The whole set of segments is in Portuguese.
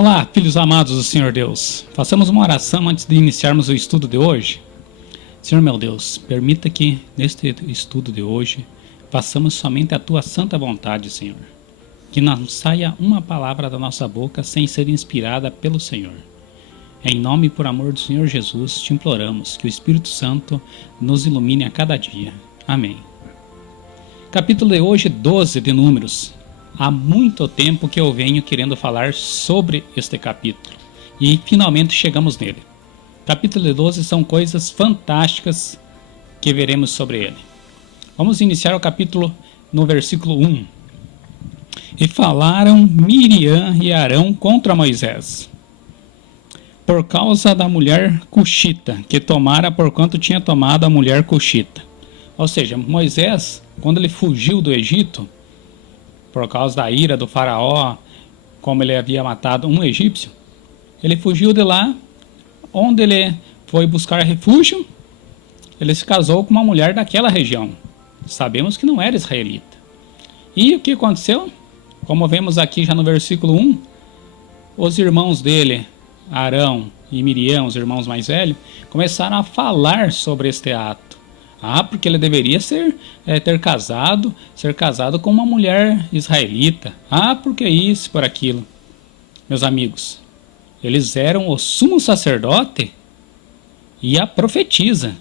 Olá, filhos amados do Senhor Deus. Façamos uma oração antes de iniciarmos o estudo de hoje. Senhor meu Deus, permita que neste estudo de hoje façamos somente a Tua santa vontade, Senhor. Que não saia uma palavra da nossa boca sem ser inspirada pelo Senhor. Em nome e por amor do Senhor Jesus, te imploramos que o Espírito Santo nos ilumine a cada dia. Amém. Capítulo de hoje, 12 de Números. Há muito tempo que eu venho querendo falar sobre este capítulo e finalmente chegamos nele. Capítulo 12 são coisas fantásticas que veremos sobre ele. Vamos iniciar o capítulo no versículo 1. E falaram Miriam e Arão contra Moisés, por causa da mulher cuxita, que tomara porquanto tinha tomado a mulher cuxita. Ou seja, Moisés, quando ele fugiu do Egito, por causa da ira do faraó, como ele havia matado um egípcio, ele fugiu de lá, onde ele foi buscar refúgio, ele se casou com uma mulher daquela região. Sabemos que não era israelita. E o que aconteceu? Como vemos aqui já no versículo 1, os irmãos dele, Arão e Miriam, os irmãos mais velhos, começaram a falar sobre este ato. Porque ele deveria ser casado com uma mulher israelita. Porque isso, por aquilo. Meus amigos, eles eram o sumo sacerdote e a profetisa.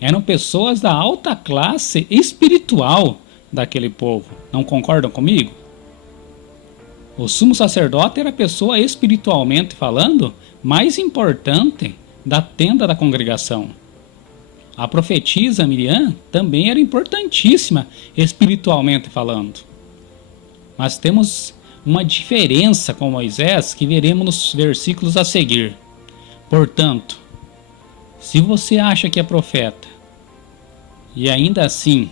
Eram pessoas da alta classe espiritual daquele povo. Não concordam comigo? O sumo sacerdote era a pessoa espiritualmente falando mais importante da tenda da congregação. A profetisa Miriam também era importantíssima espiritualmente falando. Mas temos uma diferença com Moisés que veremos nos versículos a seguir. Portanto, se você acha que é profeta e ainda assim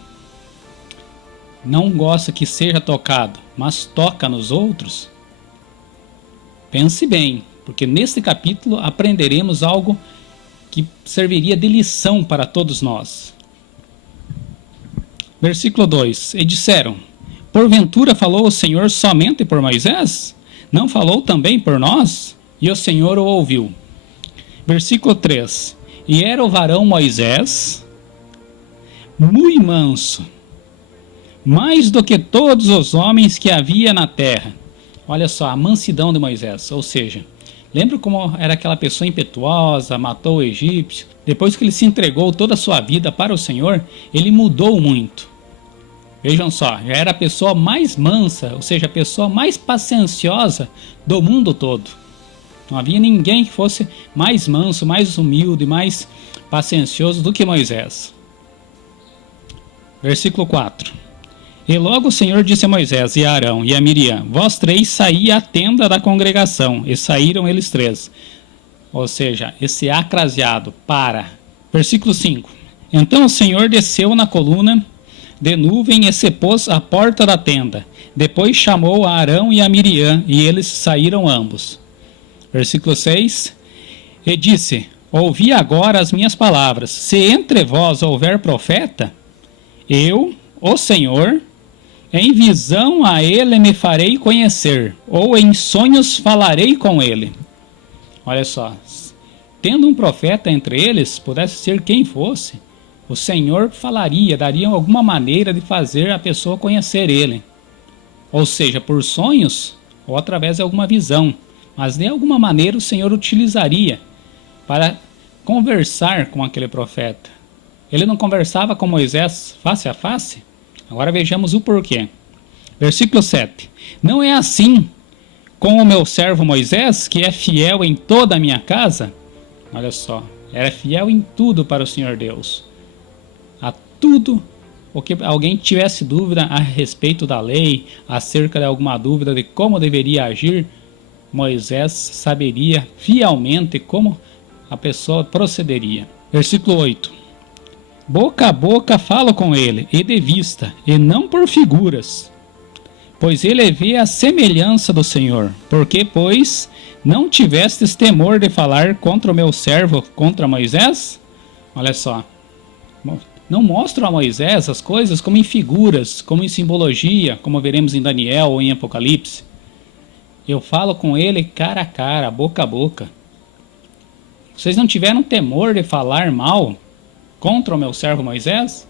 não gosta que seja tocado, mas toca nos outros, pense bem, porque neste capítulo aprenderemos algo que serviria de lição para todos nós. Versículo 2. E disseram: porventura falou o Senhor somente por Moisés? Não falou também por nós? E o Senhor o ouviu. Versículo 3. E era o varão Moisés muito manso, mais do que todos os homens que havia na terra. Olha só, a mansidão de Moisés, ou seja, lembra como era aquela pessoa impetuosa, matou o egípcio? Depois que ele se entregou toda a sua vida para o Senhor, ele mudou muito. Vejam só, já era a pessoa mais mansa, ou seja, a pessoa mais pacienciosa do mundo todo. Não havia ninguém que fosse mais manso, mais humilde, mais paciencioso do que Moisés. Versículo 4. E logo o Senhor disse a Moisés e a Arão e a Miriam: vós três saí à tenda da congregação. E saíram eles três. Ou seja, esse acraseado para. Versículo 5. Então o Senhor desceu na coluna de nuvem e se pôs à porta da tenda. Depois chamou a Arão e a Miriam, e eles saíram ambos. Versículo 6. E disse: ouvi agora as minhas palavras. Se entre vós houver profeta, eu, o Senhor, em visão a ele me farei conhecer, ou em sonhos falarei com ele. Olha só, tendo um profeta entre eles, pudesse ser quem fosse, o Senhor falaria, daria alguma maneira de fazer a pessoa conhecer ele. Ou seja, por sonhos ou através de alguma visão. Mas de alguma maneira o Senhor utilizaria para conversar com aquele profeta. Ele não conversava com Moisés face a face? Agora vejamos o porquê. Versículo 7. Não é assim com o meu servo Moisés, que é fiel em toda a minha casa? Olha só, era fiel em tudo para o Senhor Deus. A tudo o que alguém tivesse dúvida a respeito da lei, acerca de alguma dúvida de como deveria agir, Moisés saberia fielmente como a pessoa procederia. Versículo 8. Boca a boca falo com ele, e de vista, e não por figuras. Pois ele vê a semelhança do Senhor. Porque, pois, não tivestes temor de falar contra o meu servo, contra Moisés? Olha só. Não mostram a Moisés as coisas como em figuras, como em simbologia, como veremos em Daniel ou em Apocalipse. Eu falo com ele cara a cara, boca a boca. Vocês não tiveram temor de falar mal contra o meu servo Moisés?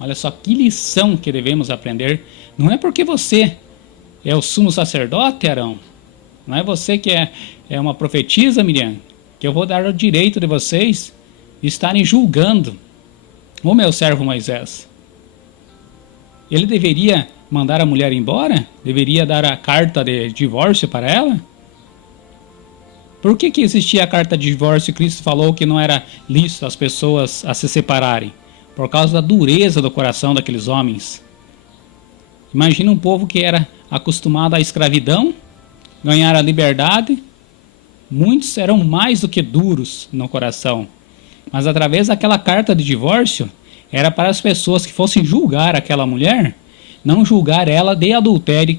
Olha só que lição que devemos aprender. Não é porque você é o sumo sacerdote, Arão. Não é você que é uma profetisa, Miriam, que eu vou dar o direito de vocês estarem julgando o meu servo Moisés. Ele deveria mandar a mulher embora? Deveria dar a carta de divórcio para ela? Por que existia a carta de divórcio e Cristo falou que não era lícito as pessoas a se separarem? Por causa da dureza do coração daqueles homens. Imagina um povo que era acostumado à escravidão, ganhar a liberdade. Muitos eram mais do que duros no coração. Mas através daquela carta de divórcio, era para as pessoas que fossem julgar aquela mulher, não julgar ela de adultério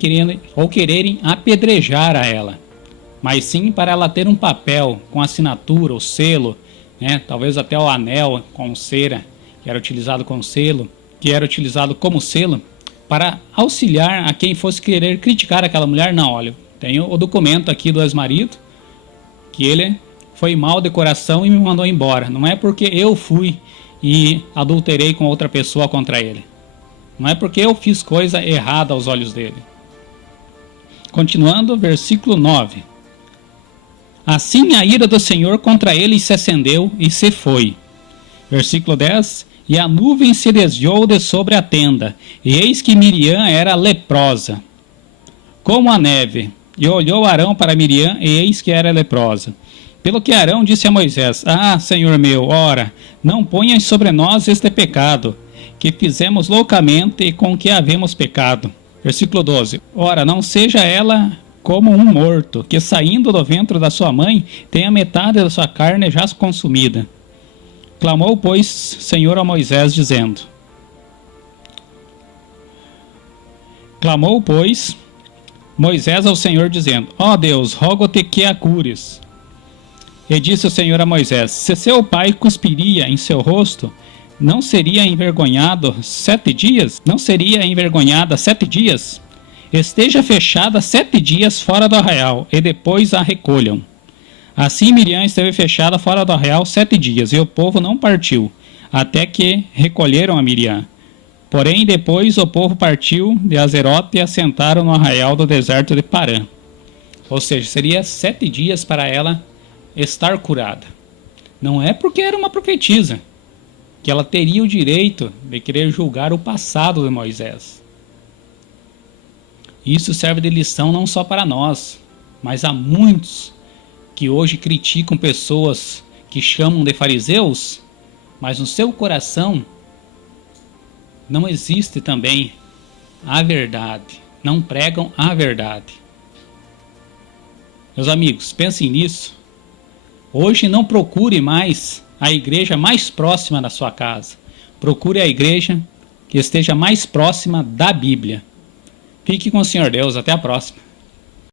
ou quererem apedrejar a ela, mas sim para ela ter um papel com assinatura, o selo, né? Talvez até o anel com cera, que era utilizado como selo, para auxiliar a quem fosse querer criticar aquela mulher. Não, olha, tenho o documento aqui do ex-marido, que ele foi mal de coração e me mandou embora. Não é porque eu fui e adulterei com outra pessoa contra ele. Não é porque eu fiz coisa errada aos olhos dele. Continuando, versículo 9. Assim a ira do Senhor contra ele se acendeu e se foi. Versículo 10. E a nuvem se desviou de sobre a tenda, e eis que Miriam era leprosa, como a neve. E olhou Arão para Miriam, e eis que era leprosa. Pelo que Arão disse a Moisés: Ah, Senhor meu, ora, não ponhas sobre nós este pecado, que fizemos loucamente e com que havemos pecado. Versículo 12. Ora, não seja ela como um morto, que saindo do ventre da sua mãe, tenha metade da sua carne já consumida. Clamou, pois, Senhor a Moisés, dizendo... Clamou, pois, Moisés ao Senhor, dizendo: Ó Deus, rogo-te que a cures. E disse o Senhor a Moisés: Se seu pai cuspiria em seu rosto, não seria envergonhado 7 dias? Não seria envergonhada 7 dias? Esteja fechada 7 dias fora do arraial, e depois a recolham. Assim Miriam esteve fechada fora do arraial 7 dias, e o povo não partiu, até que recolheram a Miriam. Porém, depois o povo partiu de Azerote e assentaram no arraial do deserto de Parã. Ou seja, seria 7 dias para ela estar curada. Não é porque era uma profetisa que ela teria o direito de querer julgar o passado de Moisés. Isso serve de lição não só para nós, mas a muitos que hoje criticam pessoas que chamam de fariseus, mas no seu coração não existe também a verdade, não pregam a verdade. Meus amigos, pensem nisso. Hoje não procure mais a igreja mais próxima da sua casa. Procure a igreja que esteja mais próxima da Bíblia. Fique com o Senhor Deus. Até a próxima.